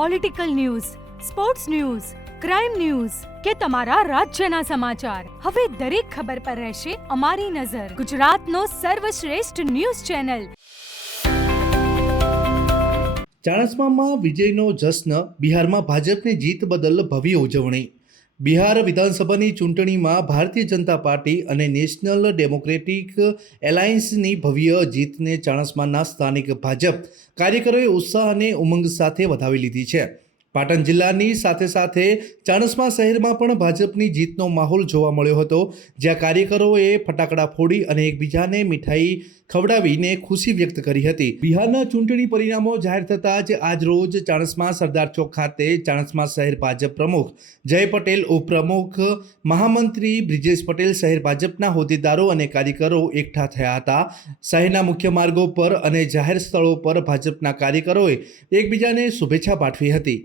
Political news sports news crime news કે તમારા રાજ્યના સમાચાર. હવે દરેક ખબર પર રહેશે અમારી નજર. ગુજરાતનો સર્વશ્રેષ્ઠ ન્યૂઝ ચેનલ. ચાણસ્મામાં વિજયનો જશ્ન, બિહારમાં ભાજપની જીત બદલ ભવ્ય ઉજવણી. બિહાર વિધાનસભાની ચૂંટણીમાં ભારતીય જનતા પાર્ટી અને નેશનલ ડેમોક્રેટિક એલાયન્સની ભવ્ય જીતને ચાણસમાના સ્થાનિક ભાજપ કાર્યકરોએ ઉત્સાહ અને ઉમંગ સાથે વધાવી લીધી છે. પાટણ જિલ્લાની સાથે સાથે ચાણસ્મા શહેરમાં પણ ભાજપની જીતનો માહોલ જોવા મળ્યો હતો, જ્યાં કાર્યકરોએ ફટાકડા ફોડી અને એકબીજાને મીઠાઈ ખવડાવીને ખુશી વ્યક્ત કરી હતી. બિહારના ચૂંટણી પરિણામો જાહેર થતાં જ આજ રોજ ચાણસ્મા સરદાર ચોક ખાતે ચાણસ્મા શહેર ભાજપ પ્રમુખ જય પટેલ, ઉપપ્રમુખ મહામંત્રી બ્રિજેશ પટેલ શહેર ભાજપના હોદ્દેદારો અને કાર્યકરો એકઠા થયા હતા. શહેરના મુખ્ય માર્ગો પર અને જાહેર સ્થળો પર ભાજપના કાર્યકરોએ એકબીજાને શુભેચ્છા પાઠવી હતી.